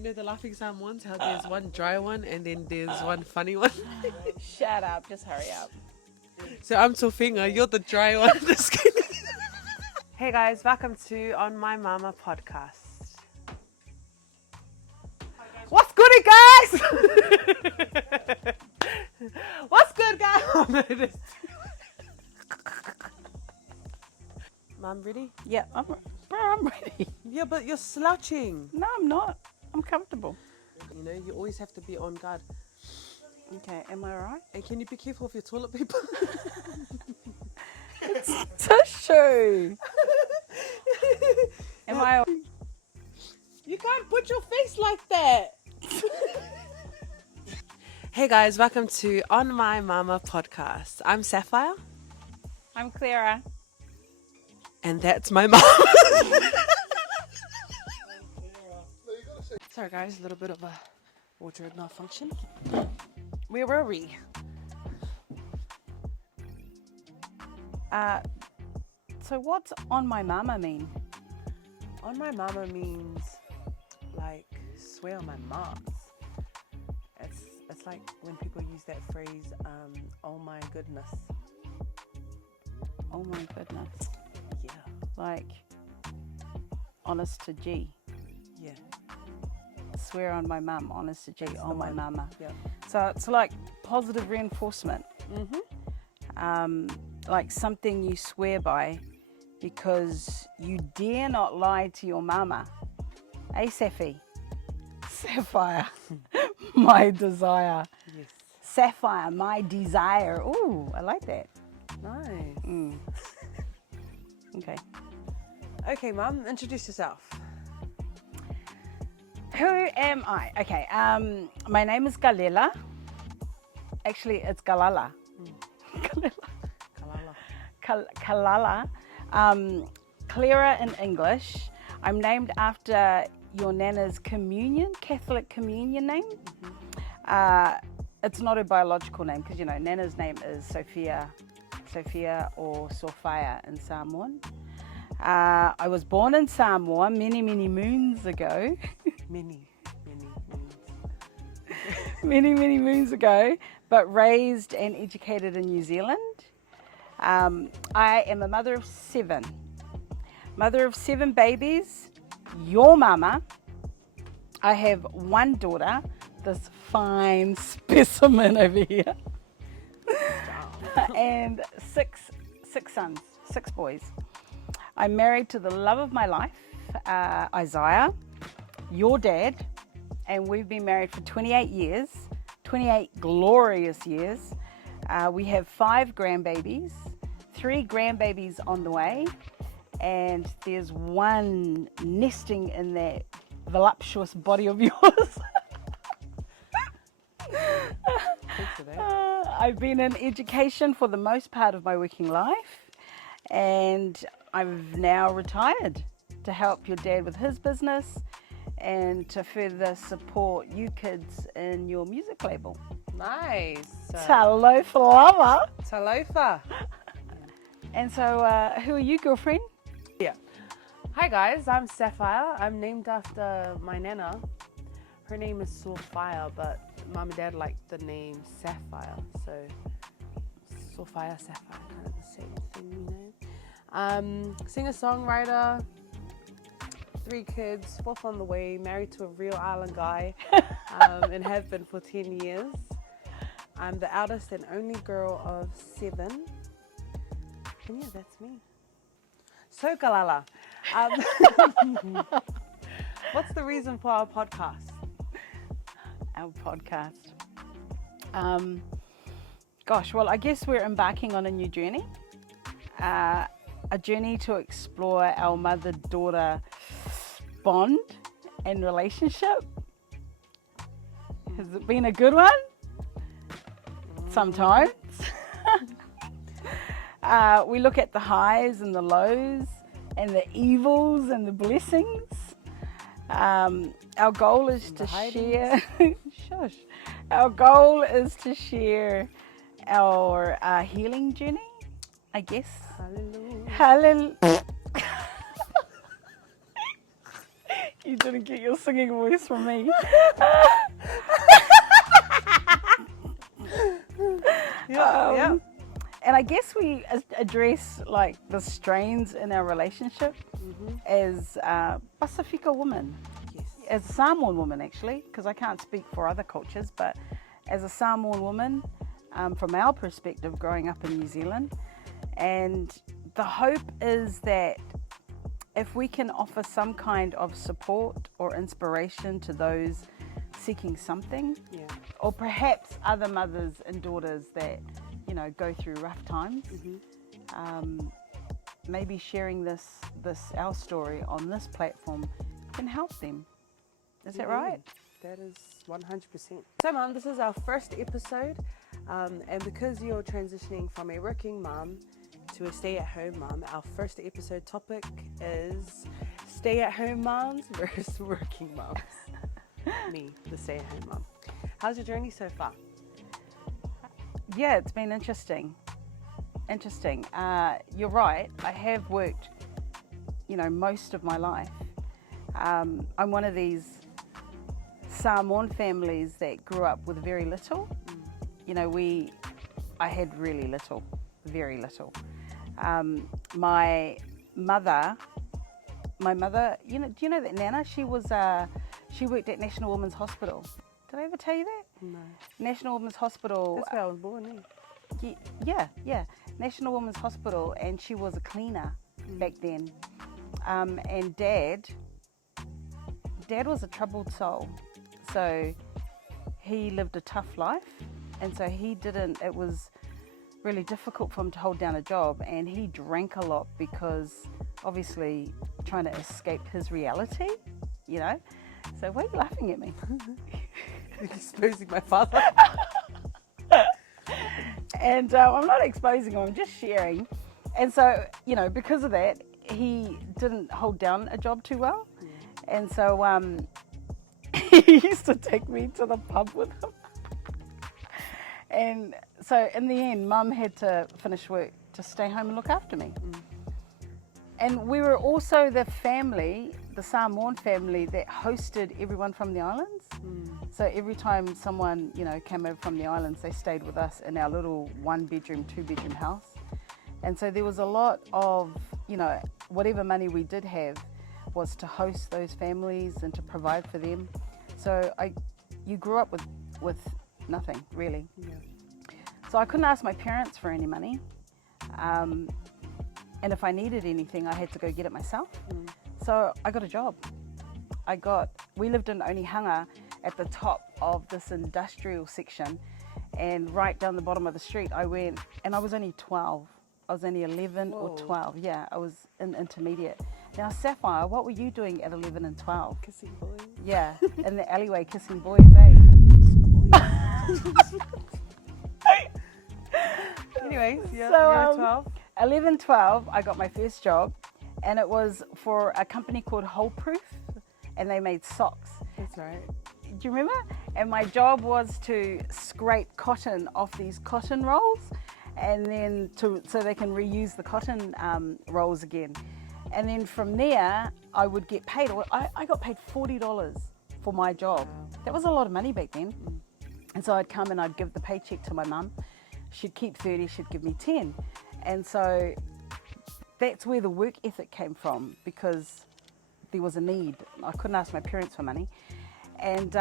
You know the laughing Samoans, how there's one dry one and then there's one funny one? Shut up, just hurry up. So I'm 𝘱𝑗𝘓𝑚𝑎, you're the dry one. Just kidding. Hey guys, welcome to On My Mama podcast. What's goody, guys? What's good, guys? Mom, ready? Yeah, I'm ready. Yeah, but you're slouching. No, I'm not. I'm comfortable. You know, you always have to be on guard. Okay, am I right? And can you be careful of your toilet paper? Tissue. Am I? You can't put your face like that. Hey guys, welcome to On My Mama podcast. I'm Sapphire. I'm Clara. And that's my mom. Sorry guys, a little bit of a wardrobe malfunction. Where were we? So what's On My Mama mean? On My Mama means like swear on my moms. It's like when people use that phrase, oh my goodness. Oh my goodness. Yeah. Like, honest to G. Yeah. Swear on my mum, honest to G, That's on the my one. mama. Yeah. So it's like positive reinforcement. Mm-hmm. Like something you swear by because you dare not lie to your mama. Hey, Sapphy. Sapphire, my desire. Yes. Sapphire, my desire. Ooh, I like that. Nice. Okay. Okay, Mum, introduce yourself. Who am I? Okay, my name is Galila. Actually, it's Galala. Kalala. Kalala. Clara in English. I'm named after your Nana's communion, Catholic communion name. It's not her biological name because, you know, Nana's name is Sophia or Sophia in Samoan. I was born in Samoa many moons ago. Many. many moons ago, but raised and educated in New Zealand. I am a mother of 7. Mother of 7 babies, your mama. I have 1 daughter, this fine specimen over here, and 6 sons, 6 boys. I'm married to the love of my life, Isaiah, your dad, and we've been married for 28 years, 28 glorious years. We have 5 grandbabies, 3 grandbabies on the way, and there's 1 nesting in that voluptuous body of yours. Thanks for that. I've been in education for the most part of my working life, and I've now retired to help your dad with his business and to further support you kids in your music label. Nice. Talofa lover. Talofa. And so, who are you, girlfriend? Yeah. Hi guys, I'm Sapphire. I'm named after my nana. Her name is Sophia, but Mum and Dad like the name Sapphire, so Sophia, Sapphire, kind of the same thing, you know. Singer-songwriter, 3 kids, 4th on the way, married to a real island guy, and have been for 10 years. I'm the eldest and only girl of 7. And yeah, that's me. So, Kalala, what's the reason for our podcast? Our podcast. Gosh, well, I guess we're embarking on a new journey. A journey to explore our mother-daughter bond and relationship. Has it been a good one? Sometimes. We look at the highs and the lows and the evils and the blessings. Our goal is to share. Shush. Our goal is to share our healing journey, I guess. Hallelujah. Hallelujah. You didn't get your singing voice from me. Yeah. And I guess we address like the strains in our relationship as Pasifika woman, Yes. as a Samoan woman actually, because I can't speak for other cultures, but as a Samoan woman, from our perspective growing up in New Zealand. And the hope is that if we can offer some kind of support or inspiration to those seeking something, Yeah. or perhaps other mothers and daughters that, you know, go through rough times, maybe sharing this our story on this platform can help them. Is that right? That is 100%. So Mum, this is our first episode, and because you're transitioning from a working mum to a stay-at-home mum, our first episode topic is stay-at-home mums versus working mums. Me, the stay-at-home mum. How's your journey so far? Yeah, it's been interesting. You're right. I have worked, you know, most of my life. I'm one of these Samoan families that grew up with very little. You know, I had really little, very little. My mother, you know, do you know that Nana? She worked at National Women's Hospital. Did I ever tell you that? No. National Women's Hospital. That's where I was born, eh? Yeah. National Women's Hospital, and she was a cleaner back then. And Dad was a troubled soul. So he lived a tough life, and so it was really difficult for him to hold down a job, and he drank a lot because obviously trying to escape his reality, you know. So why are you laughing at me? Exposing my father. And I'm not exposing him, I'm just sharing. And so, you know, because of that, he didn't hold down a job too well. And so he used to take me to the pub with him. And so in the end, Mum had to finish work to stay home and look after me. And we were also the family, the Samoan family, that hosted everyone from the islands. So every time someone, you know, came over from the islands, they stayed with us in our little 1-bedroom, 2-bedroom house. And so there was a lot of, you know, whatever money we did have was to host those families and to provide for them. So you grew up with nothing, really. Yeah. So I couldn't ask my parents for any money. And if I needed anything, I had to go get it myself. So I got a job. We lived in Onehunga at the top of this industrial section, and right down the bottom of the street I went, and I was only 12. I was only 11 or 12. Yeah, I was in intermediate. Now, Sapphire, what were you doing at 11 and 12? Kissing boys. Yeah, in the alleyway kissing boys, eh? Anyways, yeah, So, you're 12. 11, 12, I got my first job, and it was for a company called Whole Proof, and they made socks. That's right. Do you remember? And my job was to scrape cotton off these cotton rolls, and then so they can reuse the cotton rolls again. And then from there, I would get paid. I got paid $40 for my job. Wow. That was a lot of money back then. And so I'd come and I'd give the paycheck to my mum. She'd keep 30, she'd give me 10. And so that's where the work ethic came from, because there was a need. I couldn't ask my parents for money. And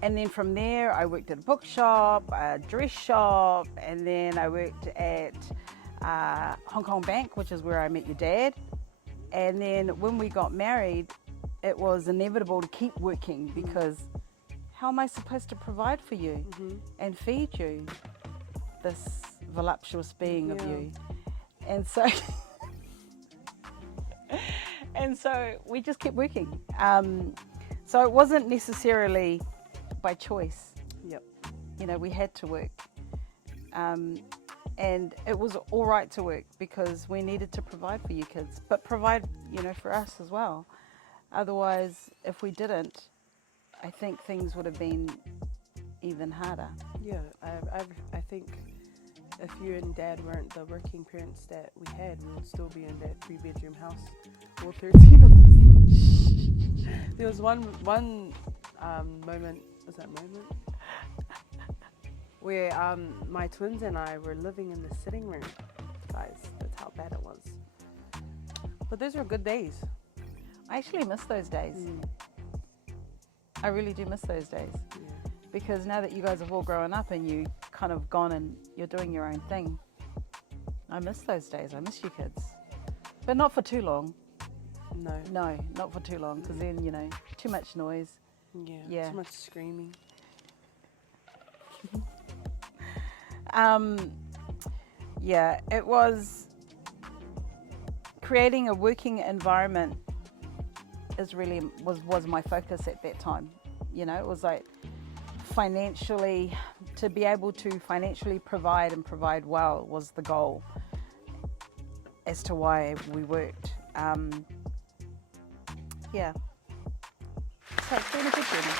then from there, I worked at a bookshop, a dress shop, and then I worked at Hong Kong Bank, which is where I met your dad. And then when we got married, it was inevitable to keep working, because how am I supposed to provide for you and feed you, this voluptuous being of you? And so, we just kept working. So it wasn't necessarily by choice. Yep. You know, we had to work. And it was all right to work because we needed to provide for you kids, but provide, you know, for us as well. Otherwise, if we didn't, I think things would have been even harder. Yeah, I think if you and Dad weren't the working parents that we had, we would still be in that 3-bedroom house, all 13 of us. There was one moment, was that moment? Where my twins and I were living in the sitting room. Guys, that's how bad it was. But those were good days. I actually miss those days. I really do miss those days. Yeah. Because now that you guys have all grown up and you kind of gone and you're doing your own thing, I miss those days. I miss you kids. But not for too long. No. No, not for too long, because then, you know, too much noise. Yeah. Too much screaming. Yeah, it was creating a working environment was my focus at that time. You know, it was like financially, to be able to financially provide and provide well was the goal as to why we worked. Yeah. So it's been a good journey.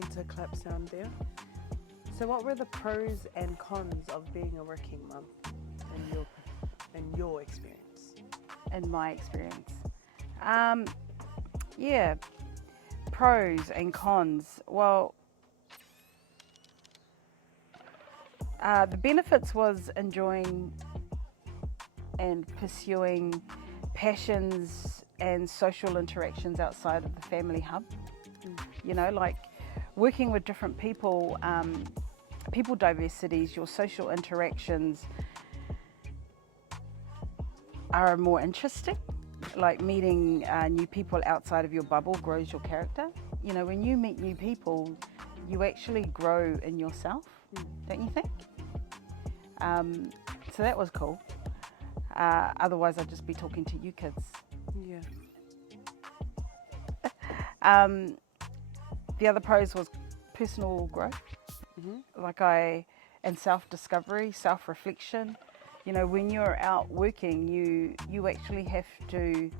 Interclap sound there. So what were the pros and cons of being a working mum in your experience? In my experience. Yeah, pros and cons. Well, the benefits was enjoying and pursuing passions and social interactions outside of the family hub. You know, like working with different people, people diversities, your social interactions are more interesting. Like meeting new people outside of your bubble grows your character. You know, when you meet new people, you actually grow in yourself, don't you think? So that was cool. Otherwise, I'd just be talking to you kids. Yeah. The other pros was personal growth, and self-discovery, self-reflection. You know, when you're out working, you actually have to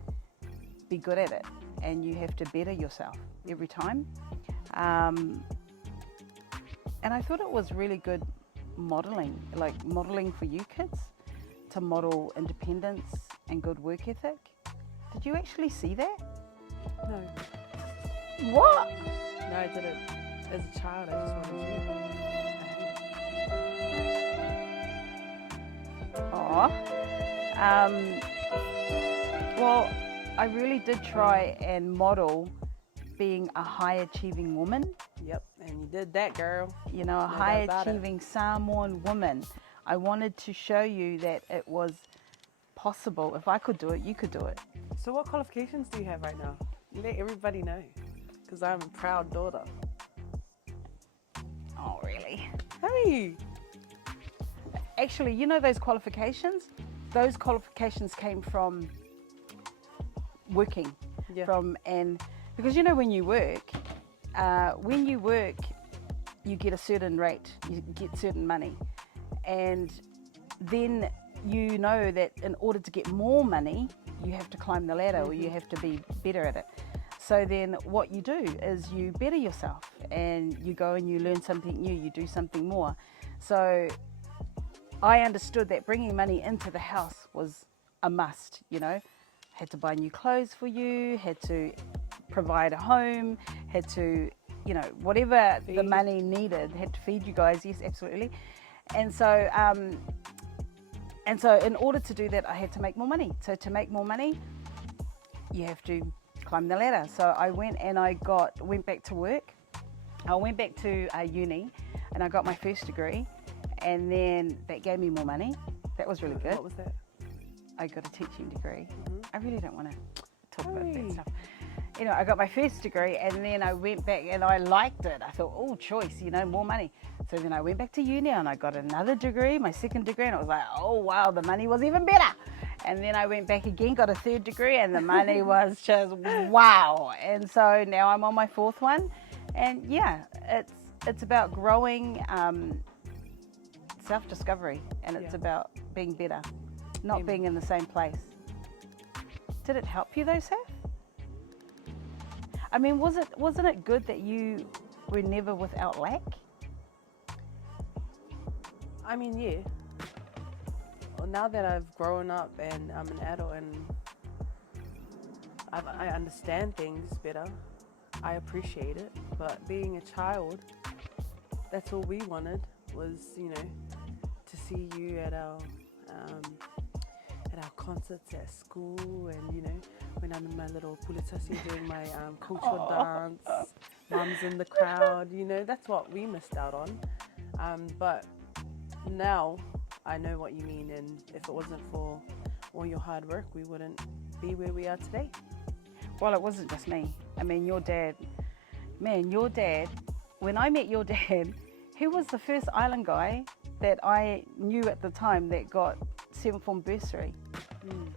be good at it, and you have to better yourself every time. And I thought it was really good modeling, like modeling for you kids, to model independence and good work ethic. Did you actually see that? No. What? No, I didn't. As a child, I just wanted to. Well, I really did try and model being a high-achieving woman. Yep, and you did that, girl. You know, a high-achieving Samoan woman. I wanted to show you that it was possible. If I could do it, you could do it. So what qualifications do you have right now? Let everybody know, because I'm a proud daughter. Oh, really? Hey! Actually, you know those qualifications? Those qualifications came from working. Yeah. Because you know when you work, you get a certain rate, you get certain money. And then you know that in order to get more money, you have to climb the ladder, or you have to be better at it. So then what you do is you better yourself, and you go and you learn something new, you do something more. So I understood that bringing money into the house was a must, you know. Had to buy new clothes for you, had to provide a home, had to, you know, whatever the money needed, had to feed you guys, yes, absolutely. And so in order to do that, I had to make more money. So to make more money, you have to climb the ladder. So I went and went back to work. I went back to uni, and I got my first degree, and then that gave me more money. That was really good. What was that? I got a teaching degree. I really don't want to talk about that stuff. You know, I got my first degree, and then I went back and I liked it. I thought, oh, choice, you know, more money. So then I went back to uni and I got another degree, my second degree, and I was like, oh, wow, the money was even better. And then I went back again, got a third degree, and the money was just wow. And so now I'm on my fourth one. And yeah, it's about growing, self-discovery, and it's about being better, not being in the same place. Did it help you though, Seth? I mean, wasn't it good that you were never without lack? I mean, yeah. Well, now that I've grown up and I'm an adult and I understand things better, I appreciate it. But being a child, that's all we wanted was, you know, to see you at our concerts at school, and you know, when I'm in my little pulitasi doing my cultural dance, mum's in the crowd, you know, that's what we missed out on. But now I know what you mean, and if it wasn't for all your hard work, we wouldn't be where we are today. Well, it wasn't just me. I mean, your dad, when I met your dad, he was the first island guy that I knew at the time that got 7th form bursary.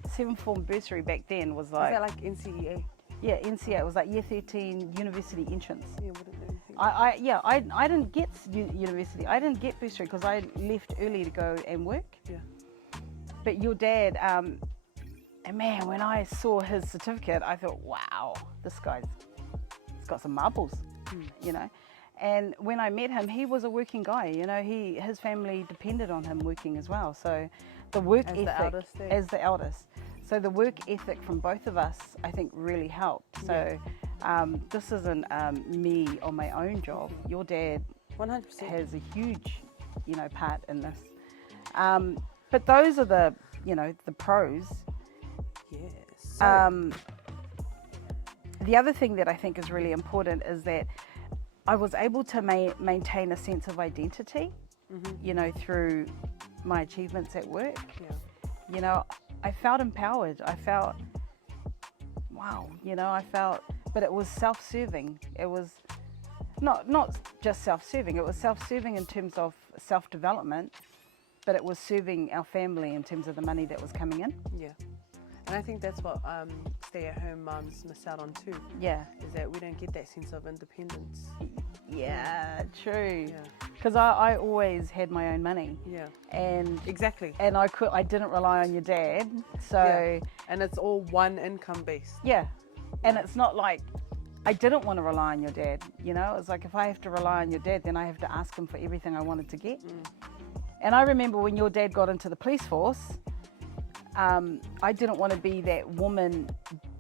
7th form bursary back then was like... Is that like NCEA? Yeah, NCEA. It was like year 13 university entrance. Yeah, wouldn't know anything. I didn't get university. I didn't get bursary because I left early to go and work. Yeah. But your dad, and man, when I saw his certificate, I thought, wow, this guy's got some marbles, you know. And when I met him, he was a working guy, you know, his family depended on him working as well. So the work ethic, as the eldest. So the work ethic from both of us, I think, really helped. So this isn't me on my own job. Your dad 100% has a huge, you know, part in this. But those are the, you know, the pros. Yes. The other thing that I think is really important is that I was able to maintain a sense of identity, you know, through my achievements at work. Yeah. You know, I felt empowered. I felt, wow, you know, but it was self-serving. It was not just self-serving. It was self-serving in terms of self-development, but it was serving our family in terms of the money that was coming in. Yeah. And I think that's what stay-at-home mums miss out on too. Yeah. Is that we don't get that sense of independence. Yeah, true. Because I always had my own money. Yeah. And exactly. And I didn't rely on your dad. So. Yeah. And it's all one income base. Yeah. And it's not like I didn't want to rely on your dad. You know, it's like if I have to rely on your dad, then I have to ask him for everything I wanted to get. And I remember when your dad got into the police force. I didn't want to be that woman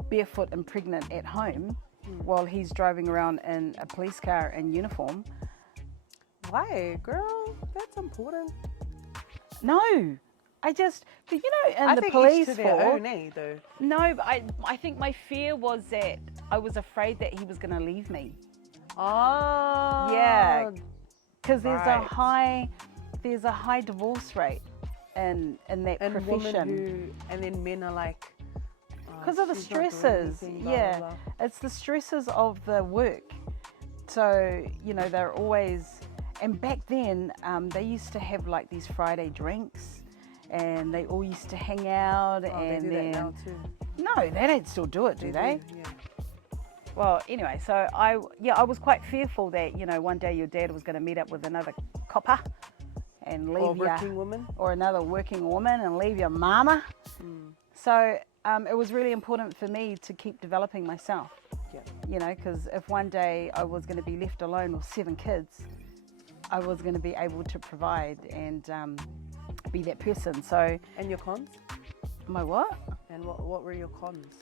barefoot and pregnant at home while he's driving around in a police car in uniform. Why, girl? That's important. No, I just, you know, in the think police each to their force. own, though. No, but I think my fear was that I was afraid that he was going to leave me. Oh. Yeah, because right. there's a high divorce rate. In that profession. And then men are like, because of the stresses. Blah, blah. It's the stresses of the work. So, you know, they're always, and back then they used to have like these Friday drinks, and they all used to hang out. Oh, and they do then that now too. No, they don't still do it, do they? Yeah. Well, anyway, so I was quite fearful that, you know, one day your dad was going to meet up with another copper and leave or another working woman and leave your mama. So it was really important for me to keep developing myself. Yeah. You know, because if one day I was going to be left alone with 7 kids, I was going to be able to provide and be that person. So. And your cons? My what? And what were your cons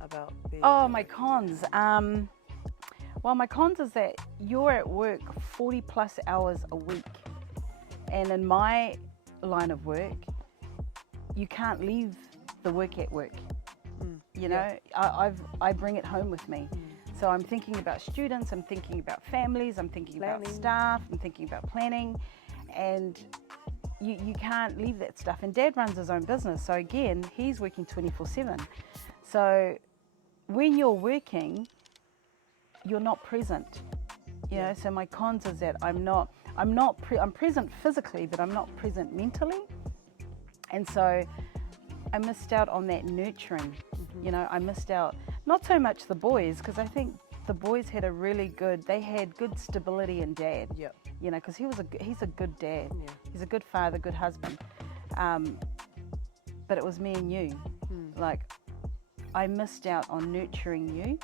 about being? Oh, my cons. Well, my cons is that you're at work 40 plus hours a week. And in my line of work, you can't leave the work at work. You know, I bring it home with me. So I'm thinking about students, I'm thinking about families, I'm thinking about staff, I'm thinking about planning. And you can't leave that stuff. And Dad runs his own business. So again, he's working 24/7. So when you're working, you're not present. You know, so my cons is that I'm present physically, but I'm not present mentally. And so I missed out on that nurturing. You know, I missed out, not so much the boys, because I think the boys had they had good stability in Dad. Yeah. You know, because he's a good dad. Yeah. He's a good father, good husband. But it was me and you. Like, I missed out on nurturing you.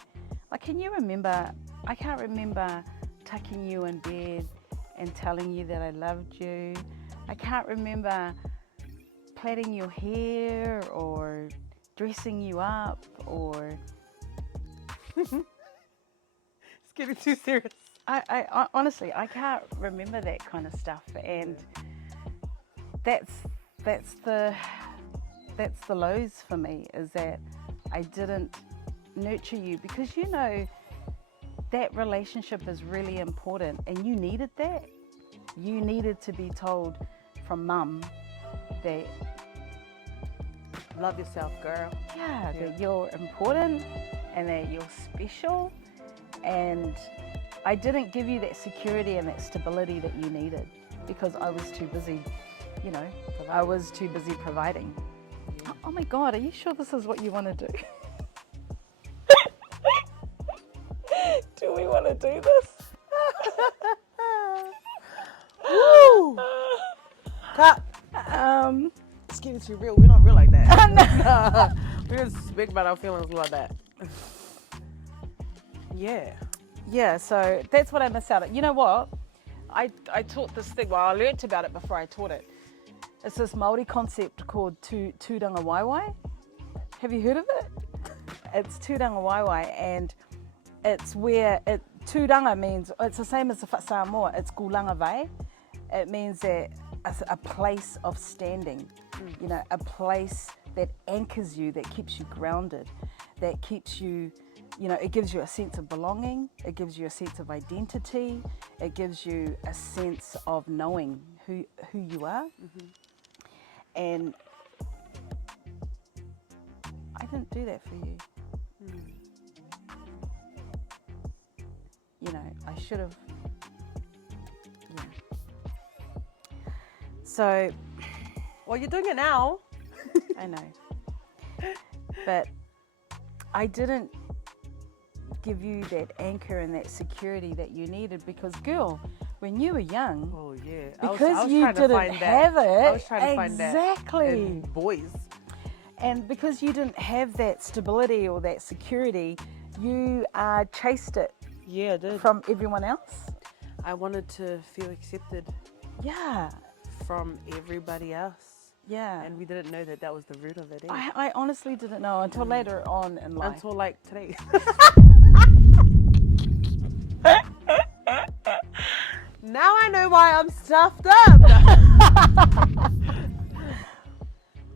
Like, can you remember, I can't remember tucking you in bed and telling you that I loved you I can't remember plaiting your hair or dressing you up or... It's getting too serious. I honestly, I can't remember that kind of stuff, and that's the lows for me, is that I didn't nurture you, because you know that relationship is really important, and you needed that. You needed to be told from mum that Love yourself, girl. yeah, that you're important and that you're special, and I didn't give you that security and that stability that you needed because I was too busy, you know, I was too busy providing. Yeah. Oh my God, are you sure this is what you want to do? Do we want to do this? Woo! Cut. It's getting too real. We're not real like that. No. We don't speak about our feelings like that. Yeah. Yeah, so that's what I missed out on. You know what? I taught this thing, well, I learnt about it before I taught it. It's this Māori concept called 𝘭𝘰𝘮𝘦𝘯𝘶. Have you heard of it? It's 𝘭𝘰𝘮𝘯𝘶, and it's where tūranga means, it's the same as the Samoa, it's 𝘥𝘰𝘥𝘢𝘴. It means that a place of standing, you know, a place that anchors you, that keeps you grounded, that keeps you, you know, it gives you a sense of belonging, it gives you a sense of identity, it gives you a sense of knowing who you are. And I didn't do that for you. You know, I should have. Yeah. So, Well, you're doing it now. I know. But I didn't give you that anchor and that security that you needed, because, girl, when you were young, Oh yeah. because you didn't have it, I was trying to find that exactly, in boys. and because you didn't have that stability or that security, you chased it Yeah, I did. from everyone else. I wanted to feel accepted Yeah, from everybody else. yeah. And we didn't know that that was the root of it. I honestly didn't know until later on in life. Until like today. Now I know why I'm stuffed up.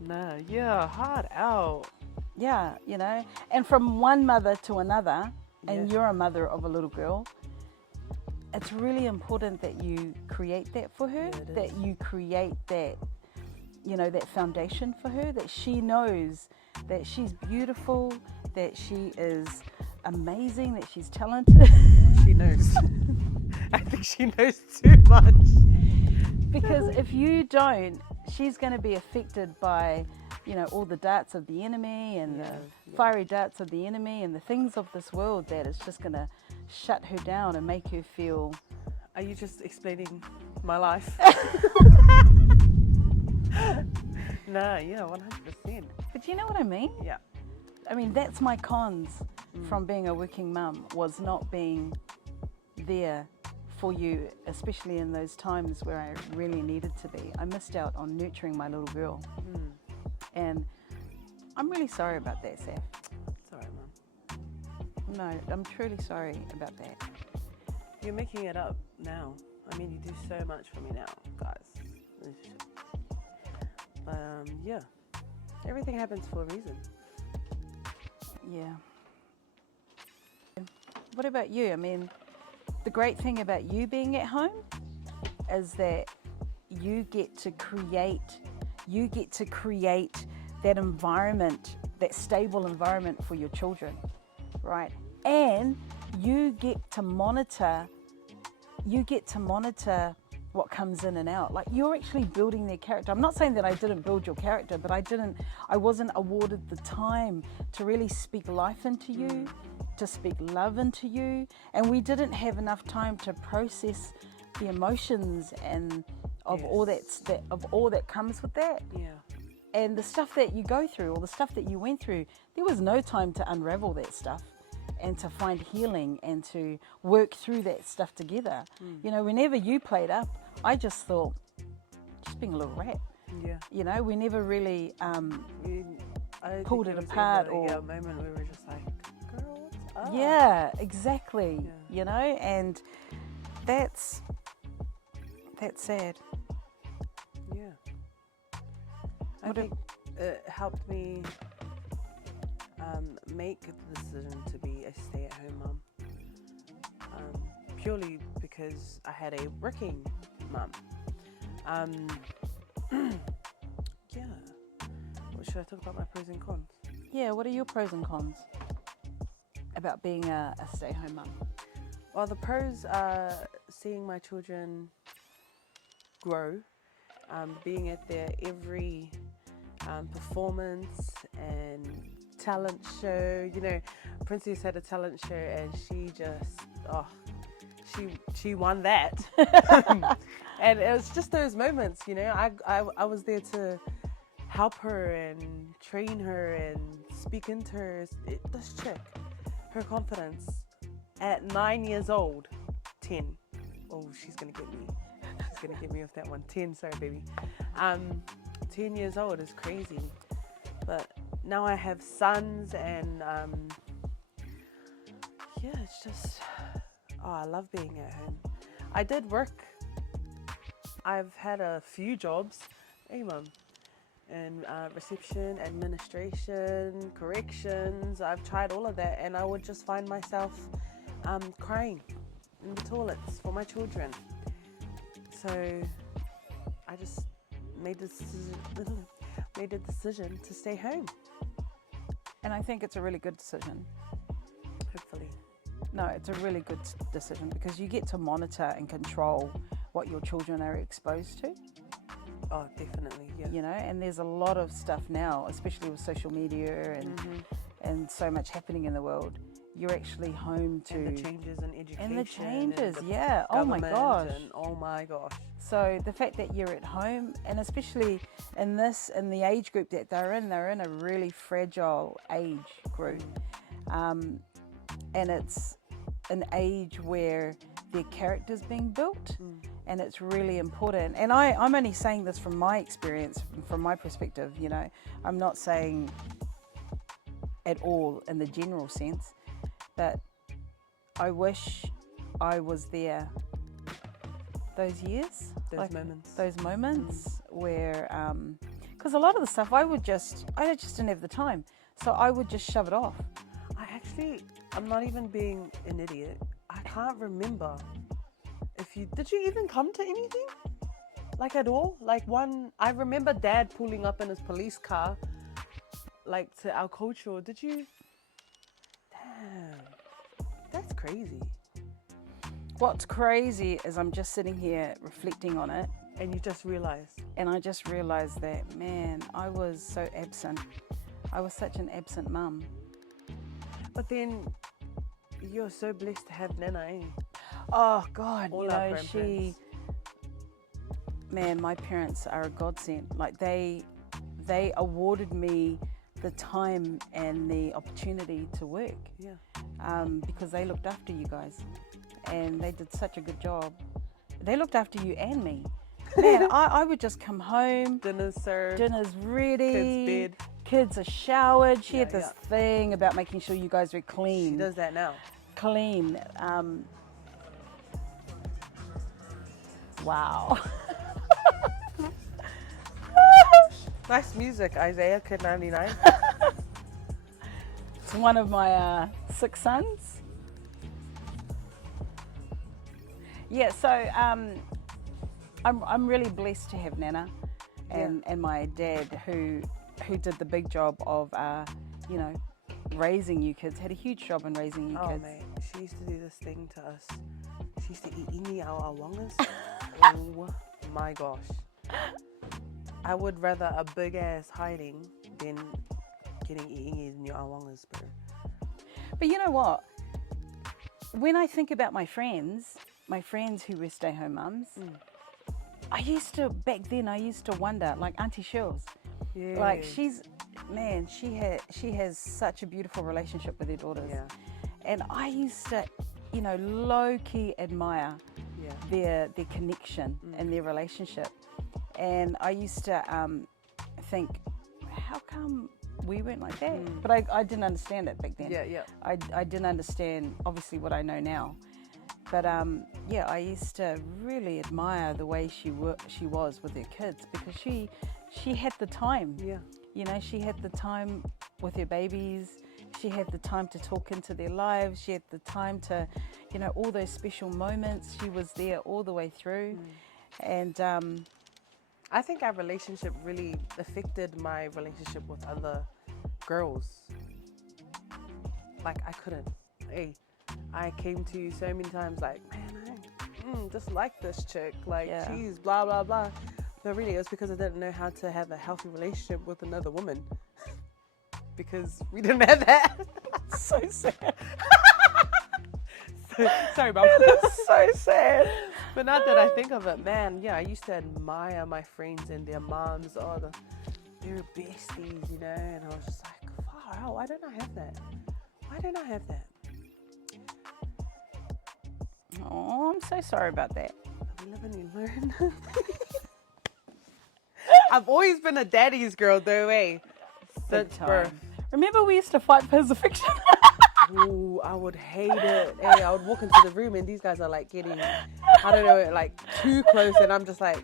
Nah, yeah, hard out. Yeah, you know, and from one mother to another, and Yeah. you're a mother of a little girl, it's really important that you create that for her, Yeah, it that is. you create that, you know, that foundation for her, that she knows that she's beautiful, that she is amazing, that she's talented. She knows. I think she knows too much. Because if you don't, she's going to be affected by, you know, all the darts of the enemy and the fiery darts of the enemy and the things of this world that is just going to shut her down and make her feel... Are you just explaining my life? Nah, yeah, 100%. But you know what I mean? Yeah. I mean, that's my cons from being a working mum, was not being there for you, especially in those times where I really needed to be. I missed out on nurturing my little girl. And I'm really sorry about that, Saf. It's alright, Mum. No, I'm truly sorry about that. You're making it up now. I mean, you do so much for me now, guys. But yeah, everything happens for a reason. Yeah. What about you? I mean, the great thing about you being at home is that you get to create that environment, that stable environment for your children, right? And you get to monitor what comes in and out. Like, you're actually building their character. I'm not saying that I didn't build your character, but I wasn't awarded the time to really speak life into you, to speak love into you, and we didn't have enough time to process the emotions and of all that comes with that. Yeah. And the stuff that you go through, or the stuff that you went through, there was no time to unravel that stuff and to find healing and to work through that stuff together. You know, whenever you played up, I just thought, just being a little rat. Yeah. You know, we never really I don't pulled think it there was apart ever, or a moment where we were just like, girl, what's up? yeah, exactly. Yeah. You know, and that's sad. Yeah. I think it helped me make the decision to be a stay-at-home mum. Purely because I had a working mum. Yeah. What should I talk about my pros and cons? Yeah, what are your pros and cons about being a stay-at-home mum? Well, the pros are seeing my children grow, being at their every performance and talent show. You know, Princess had a talent show and she just, she won that. And it was just those moments, you know, I was there to help her and train her and speak into her. This chick, her confidence at 9 years old, 10. Oh, she's gonna get me. She's gonna get me with that one. 10, sorry, baby. 10 years old is crazy. But now I have sons and yeah, it's just, I love being at home. I did work. I've had a few jobs. Hey, Mum. And reception, administration, corrections. I've tried all of that, and I would just find myself crying in the toilets for my children. So I just made the decision to stay home. And I think it's a really good decision. Hopefully. No, it's a really good decision because you get to monitor and control what your children are exposed to. Oh, definitely, yeah. You know, and there's a lot of stuff now, especially with social media and so much happening in the world. You're actually home to... And the changes in education. And the changes, and the yeah. Oh my gosh. Oh my gosh. So the fact that you're at home, and especially in the age group that they're in a really fragile age group. And it's an age where their character's being built. And it's really important. And I'm only saying this from my experience, from my perspective, you know. I'm not saying at all in the general sense, but I wish I was there those years. Those moments where, because a lot of the stuff I just didn't have the time. So I would just shove it off. I'm not even being an idiot. I can't remember. Did you even come to anything? Like at all? Like I remember Dad pulling up in his police car, like to our culture. Did you? Damn, that's crazy. What's crazy is I'm just sitting here reflecting on it. And you just realized? And I just realized that, man, I was so absent. I was such an absent mum. But then you're so blessed to have Nana, eh? Oh God, all you our know, my parents are a godsend. Like they awarded me the time and the opportunity to work. Yeah. Because they looked after you guys, and they did such a good job. They looked after you and me. Man, I would just come home. Dinner's served. Dinner's ready. Kids' bed. Kids are showered. She had this thing about making sure you guys were clean. She does that now. Clean. Wow. Nice music, Isaiah 𝘞𝘰𝘮𝘦𝘳. It's one of my 6 sons. Yeah, so I'm really blessed to have Nana and my dad who did the big job of you know, raising you kids. Had a huge job in raising you kids. Oh mate, she used to do this thing to us. She used to eat 𝘰𝘰𝘥𝘢𝘴𝘵𝘢𝘡𝑔𝑠. Oh my gosh. I would rather a big ass hiding than getting 𝘰𝘰𝘥𝘢𝘴𝘵𝑠, bro. But you know what? When I think about my friends who were stay-home mums, back then I used to wonder, like Auntie Shills. Yeah. Like she has such a beautiful relationship with her daughters. Yeah. And I used to, you know, low-key admire their connection and their relationship. And I used to think, how come we weren't like that? But I didn't understand it back then. I didn't understand, obviously, what I know now. But yeah, I used to really admire the way she was with her kids, because she had the time. You know, she had the time with her babies. She had the time to talk into their lives. She had the time to, you know, all those special moments. She was there all the way through. And I think our relationship really affected my relationship with other girls. Like, I couldn't. Hey, I came to you so many times like, man, I just like this chick. Like, she's blah, blah, blah. But really, it was because I didn't know how to have a healthy relationship with another woman. Because we didn't have that. so sad. Sorry, Mom. It's so sad. But now that I think of it, man, yeah, I used to admire my friends and their moms. Oh, they were besties, you know. And I was just like, wow, why don't I have that? Why don't I have that? Oh, I'm so sorry about that. We live and we learn. I've always been a daddy's girl, though, eh? Since birth. Remember, we used to fight for his affection. Ooh, I would hate it. Hey, I would walk into the room and these guys are like getting, I don't know, like too close, and I'm just like,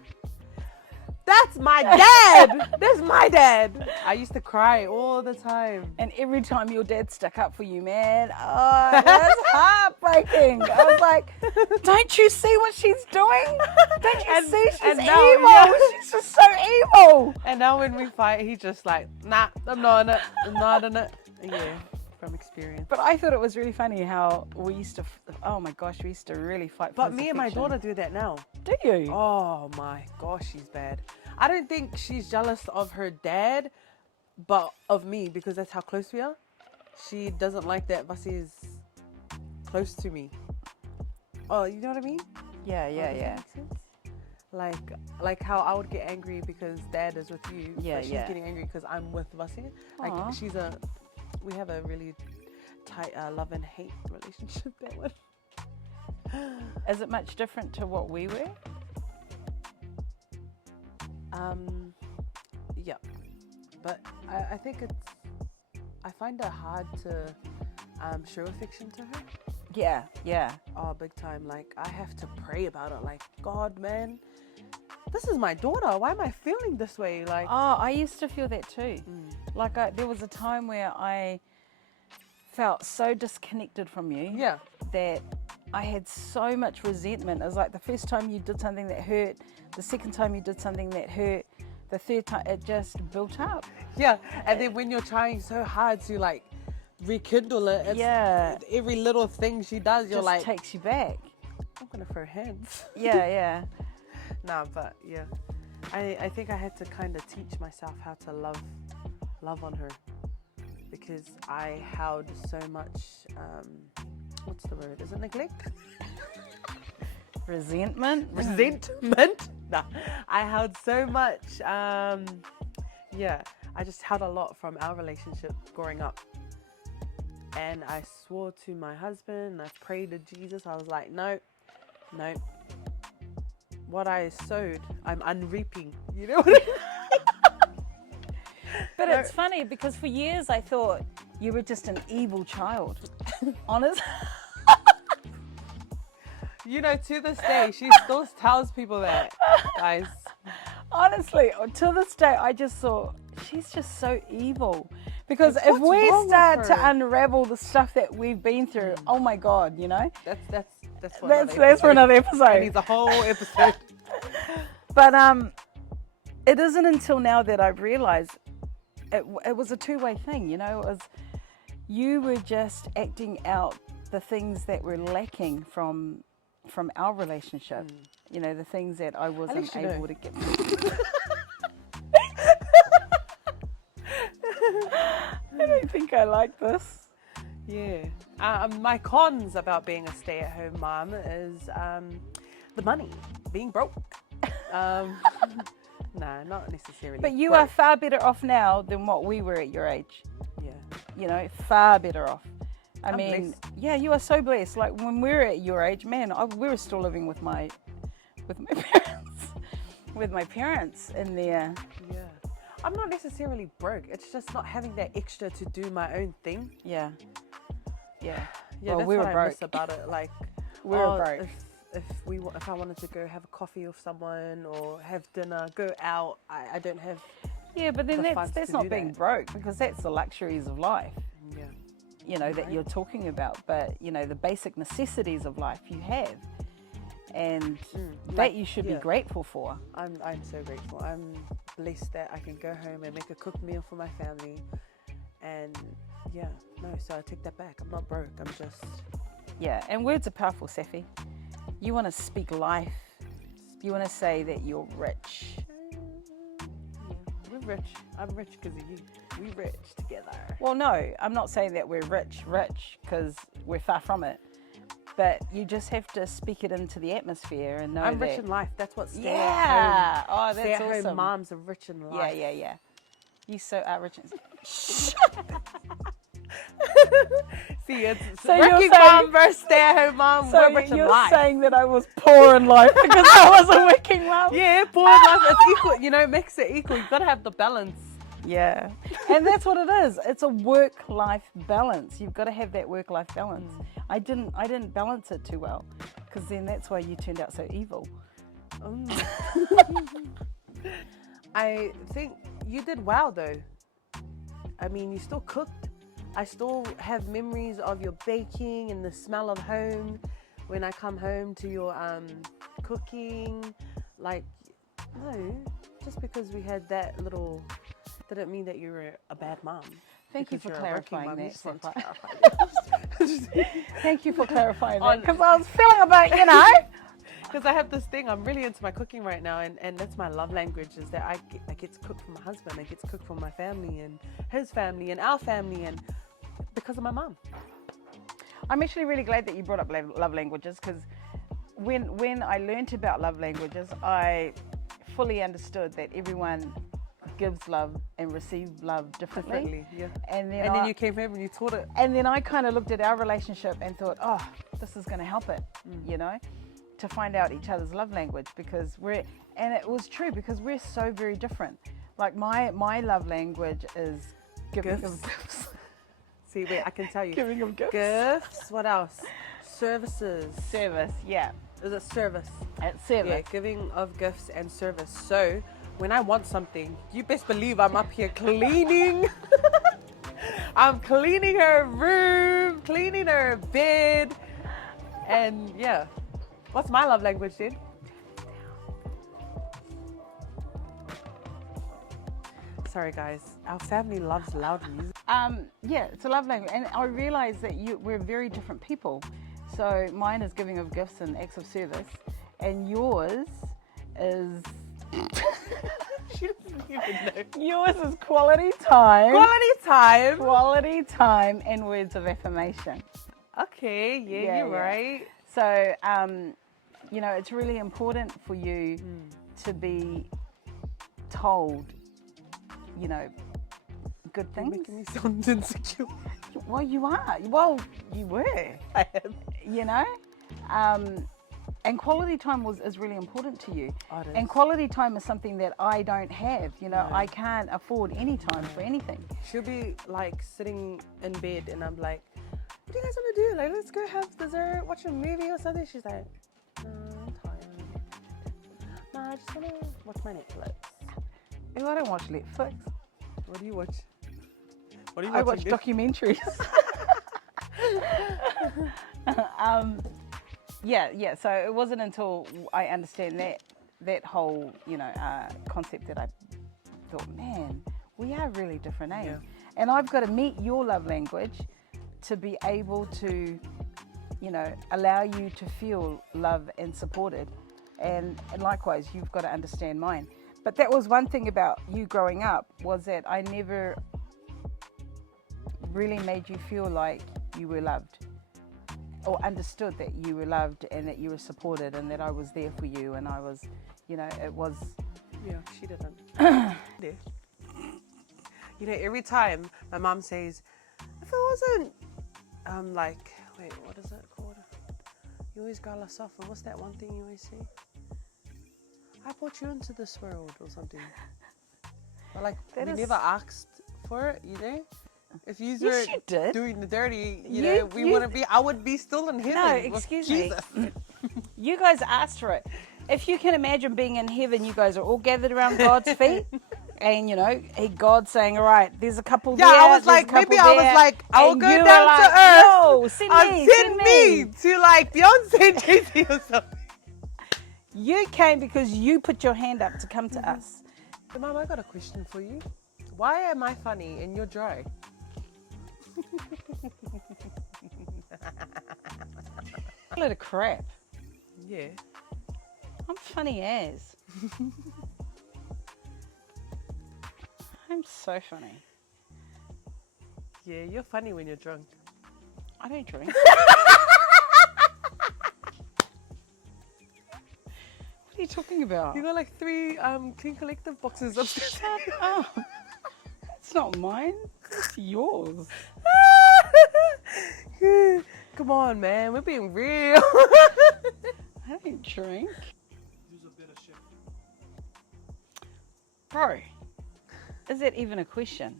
that's my dad. That's my dad. I used to cry all the time. And every time your dad stuck up for you, man, oh, it was heartbreaking. I was like, don't you see what she's doing? Don't you see she's evil? She's just so evil. And now when we fight, he's just like, nah, I'm not in it. I'm not in it. Yeah, from experience. But I thought it was really funny how we used to, oh my gosh, we used to really fight for his me and my daughter do that now. Do you? Oh my gosh, she's bad. I don't think she's jealous of her dad, but of me, because that's how close we are. She doesn't like that Vasi is close to me. Oh, you know what I mean? Yeah. That make sense? Like how I would get angry because dad is with you. Yeah, but she's getting angry because I'm with Vasi. Like we have a really tight love and hate relationship. That one. Is it much different to what we were? Yeah, but I think I find it hard to show affection to her. Yeah. Oh, big time. Like, I have to pray about it. Like, God, man, this is my daughter. Why am I feeling this way? Like, oh, I used to feel that too. Like, there was a time where I felt so disconnected from you. Yeah. That I had so much resentment. It was like the first time you did something that hurt, the second time you did something that hurt, the third time it just built up. Yeah, and then when you're trying so hard to like rekindle it, it's every little thing she does, you're just like, takes you back. I'm gonna throw hands. Yeah. Nah, but yeah, I think I had to kind of teach myself how to love on her, because I held so much. What's the word? Is it neglect? Resentment? Nah, I held so much. I just held a lot from our relationship growing up. And I swore to my husband, and I prayed to Jesus. I was like, no. What I sowed, I'm unreaping. You know what I mean? But it's funny because for years I thought you were just an evil child. Honest. You know, to this day, she still tells people that, guys. Honestly, to this day, I just thought, she's just so evil. Because if we start to unravel the stuff that we've been through, oh my God, you know? That's for another episode. It needs a whole episode. But it isn't until now that I've realised it was a two-way thing, you know? It was, you were just acting out the things that were lacking from our relationship, you know, the things that I wasn't able to get. I don't think I like this. Yeah. My cons about being a stay-at-home mom is the money, being broke. Nah, not necessarily. But you are far better off now than what we were at your age. Yeah. You know, far better off. I mean, blessed. yeah, you are so blessed. Like when we were at your age, man, we were still living with my parents. with my parents in there. Yeah. I'm not necessarily broke. It's just not having that extra to do my own thing. Yeah. Yeah. Yeah, Well, that's we were what I broke. miss about it. Like, We were broke. If I wanted to go have a coffee with someone or have dinner, go out, I don't have. Yeah, but then the that's funds to not do being that. broke, because that's the luxuries of life, Yeah. you know, that Right. you're talking about. But, you know, the basic necessities of life you have. And that like, you should be yeah. grateful for. I'm so grateful. I'm blessed that I can go home and make a cooked meal for my family. And yeah, no, so I take that back. I'm not broke. I'm just. Yeah, and words are powerful, Safi. You want to speak life. You want to say that you're rich. Yeah, we're rich. I'm rich because of you. We rich together. Well, no, I'm not saying that we're rich, because we're far from it. But you just have to speak it into the atmosphere and know I'm that. rich in life. That's what stay Yeah. at home. Oh, Stay that's at home awesome. moms are rich in life. Yeah. You so are rich. See, it's So you're working saying- mom versus stay at home mom. So we're rich in you're life. saying that I was poor in life because I was a working mom? Yeah, poor life. It's equal. You know, makes it equal. You gotta have the balance. Yeah. And that's what it is. It's a work-life balance. You've got to have that work-life balance. I didn't balance it too well, because then that's why you turned out so evil. I think you did well though. I mean, you still cooked. I still have memories of your baking and the smell of home when I come home to your cooking. Like, no, just because we had that little didn't mean that you were a bad mom. Thank you Because for you're a working clarifying mom. You that, just want to Safa. clarify that. Thank you for clarifying that, On- because I was feeling about, you know. Because I have this thing, I'm really into my cooking right now, and that's my love language, is that I get to cook for my husband, I get to cook for my family and his family and our family, and because of my mom. I'm actually really glad that you brought up love languages, because when I learnt about love languages, I fully understood that everyone gives love and receives love differently. Yeah. And then, And then you came home and you taught it. And then I kind of looked at our relationship and thought, oh, this is going to help it, you know, to find out each other's love language, because and it was true, because we're so very different. Like my love language is giving of gifts. See, wait, I can tell you. Giving of gifts. Gifts, what else? Services. Service, yeah. Is it service? It's service. Yeah, giving of gifts and service. So, when I want something, you best believe I'm up here cleaning. I'm cleaning her room, cleaning her bed, and yeah. What's my love language then? Sorry guys, our family loves loud music. Yeah, it's a love language, and I realise that we're very different people. So mine is giving of gifts and acts of service, and yours is She doesn't even know. yours is quality time. Quality time. Quality time and words of affirmation. Okay, yeah, Yeah, you're yeah. right. So, you know, it's really important for you to be told, you know, good You're things. making me sound insecure. Well, you are. Well, you were. I am. You know, and quality time is really important to you. Oh, it is. And quality time is something that I don't have. You know, No. I can't afford any time for anything. She'll be like sitting in bed and I'm like, what do you guys want to do? Like, let's go have dessert, watch a movie or something. She's like, no, I'm tired. No, I just want to watch my Netflix. If I don't watch Netflix, What do you watch? What are you I watch watching? documentaries. Yeah. So it wasn't until I understand that whole, you know, concept that I thought, man, we are really different, eh? Yeah. And I've got to meet your love language to be able to, you know, allow you to feel loved and supported. And likewise, you've got to understand mine. But that was one thing about you growing up, was that I never really made you feel like you were loved, or understood that you were loved and that you were supported and that I was there for you, and I was, you know, it was... Yeah, she didn't. Yeah. You know, every time my mom says, if it wasn't, like, wait, what is it called? You always got us off. And what's that one thing you always say? I brought you into this world or something. But like, That we is- never asked for it, you know? If you Yes, were you did. doing the dirty, you You- know, we you- wouldn't be, I would be still in heaven. No, with excuse me. Jesus. You guys asked for it. If you can imagine being in heaven, you guys are all gathered around God's feet. And, you know, God's saying, all right, there's a couple there. Yeah, I was there's a like, couple maybe I was there," like, I will and go you were down like, to earth. "No, send me to like Beyonce and Jay-Z or something. You came because you put your hand up to come to us. So, Mom, I got a question for you. Why am I funny and you're dry? A load of crap. Yeah. I'm funny as. I'm so funny. Yeah, you're funny when you're drunk. I don't drink. What are you talking about? You got like 3 Clean Collective boxes upstairs. Shut up. It's not mine. It's yours. Come on, man. We're being real. I don't drink. Use a bit of shit. Bro, is that even a question?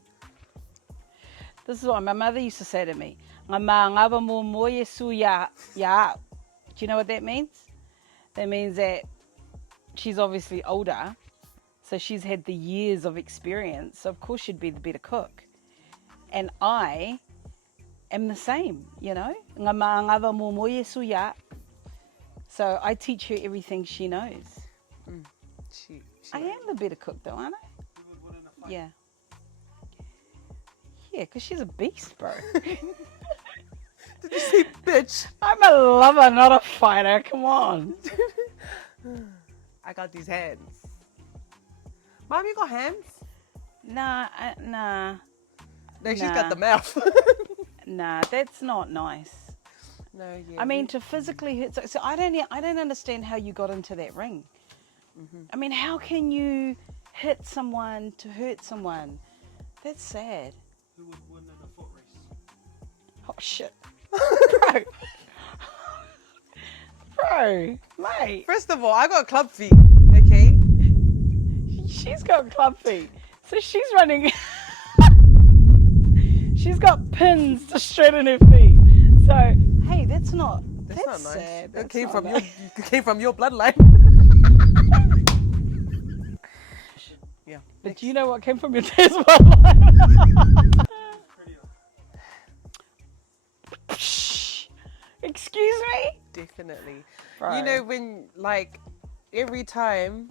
This is what my mother used to say to me. 𝘗𝘰𝘵𝘦𝘳𝘨𝘏𝘏. Do you know what that means? That means that she's obviously older, so she's had the years of experience, so of course she'd be the better cook. And I am the same, you know? 𝘗𝘰𝘵𝘮𝘳𝘨𝘏𝘏. So I teach her everything she knows. She I am the better cook though, aren't I? You would win in a fight. Yeah. Yeah, because she's a beast, bro. Did you say bitch? I'm a lover, not a fighter. Come on. I got these hands. Mom, you got hands? Nah. No, she's Nah. got the mouth. Nah, that's not nice. No, yeah. I mean, to physically hurt. So I don't understand how you got into that ring. I mean, how can you hit someone to hurt someone? That's sad. Who would win in a foot race? Oh shit, bro, mate. First of all, I got club feet, okay? She's got club feet, so she's running. She's got pins to straighten her feet. So hey, that's not That's not nice. sad. It That's came not from nice. it came from your bloodline. Yeah. But do you know what came from your dad's bloodline? Prettier. Excuse me? Definitely. Bro. You know, when like every time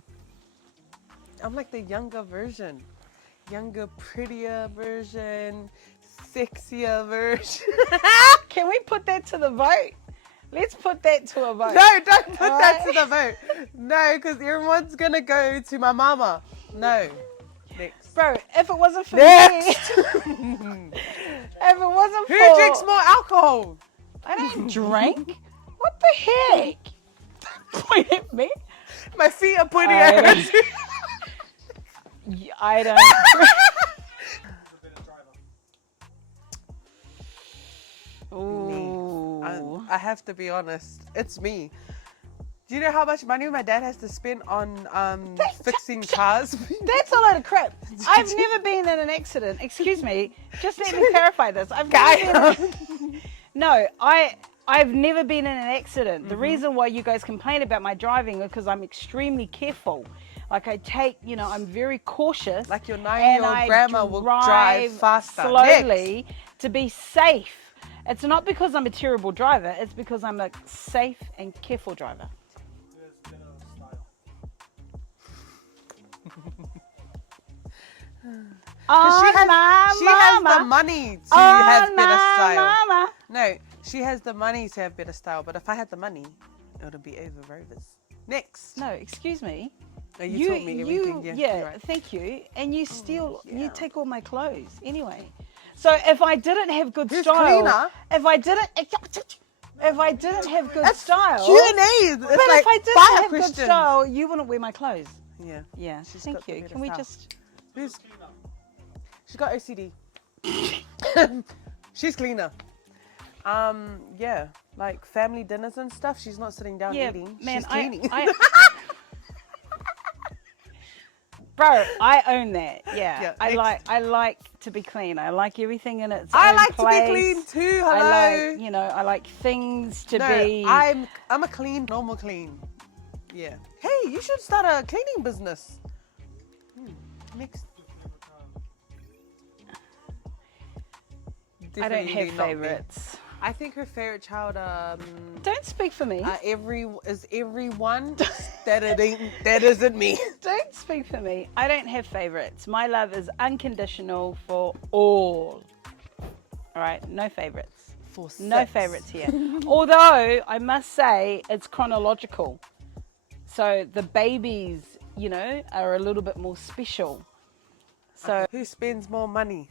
I'm like the younger version. Younger, prettier version, sexier version. Can we put that to the vote? Let's put that to a vote. No, don't put that to Alright. the vote. No, because everyone's gonna go to my mama. No. Next. Bro, if it wasn't for Next. me, if it wasn't for... Who drinks more alcohol? I don't drink. What the heck? Don't point at me. My feet are pointing I- at her. I don't... Who's a better driver? Ooh. I have to be honest. It's me. Do you know how much money my dad has to spend on fixing cars? That's a load of crap. I've never been in an accident. Excuse me. Just let me clarify this. I've never been No, I've never been in an accident. The reason why you guys complain about my driving is because I'm extremely careful. Like I take, you know, I'm very cautious. Like your and 9-year-old I grandma will drive faster. slowly to be safe. It's not because I'm a terrible driver. It's because I'm a safe and careful driver. Who has better style? She has the money to have better style. Mama. No, she has the money to have better style. But if I had the money, it would be over Rovers. Next. No, excuse me. Oh, you told me everything. Yeah, you're right. Thank you. And you steal, yeah. you take all my clothes anyway. So if I didn't have good Who's style, cleaner? if I didn't have good style, Q&A. It's but like if I didn't fire have questions. good style, you wouldn't wear my clothes. Yeah. Yeah, She's thank got the you. better Can we style. just? Who's? Clean up. She's got OCD. She's cleaner. Yeah, like family dinners and stuff. She's not sitting down Yeah, eating. man. She's cleaning. Bro, I own that. Yeah. Yeah, I like to be clean. I like everything in its I own like place. to be clean too. Hello. I like, I like things to be. I'm a clean, normal clean. Yeah. Hey, you should start a cleaning business. Next. I don't have Definitely not me. favorites. I think her favorite child Don't speak for me. everyone that isn't me. Don't speak for me. I don't have favorites. My love is unconditional for all. All right, no favorites. No favorites here. Although I must say it's chronological. So the babies, are a little bit more special. So Who spends more money?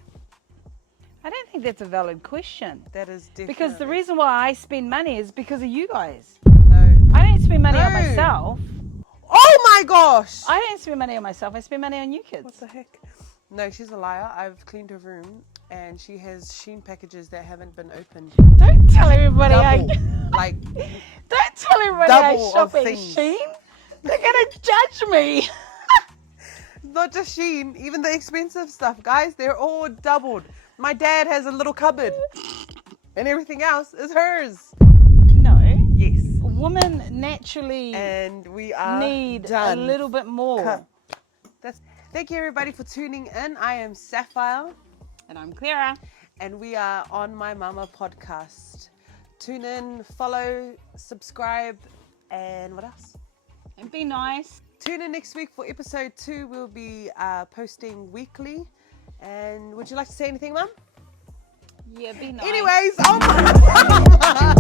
I don't think that's a valid question. That is definitely. Because the reason why I spend money is because of you guys. No. I don't spend money on No. myself. Oh my gosh! I don't spend money on myself. I spend money on you kids. What the heck? No, she's a liar. I've cleaned her room and she has SHEIN packages that haven't been opened. Don't tell everybody Double. Don't tell everybody I double shop of at things. SHEIN. They're gonna judge me. Not just SHEIN, even the expensive stuff, guys. They're all doubled. My dad has a little cupboard, and everything else is hers. No. Yes. Women naturally And we are need done. a little bit more. Thank you everybody for tuning in. I am Sapphire. And I'm Clara. And we are on My Mama podcast. Tune in, follow, subscribe, and what else? And be nice. Tune in next week for episode 2. We'll be posting weekly. And would you like to say anything, Mum? Yeah, be nice. Anyways, oh my mama.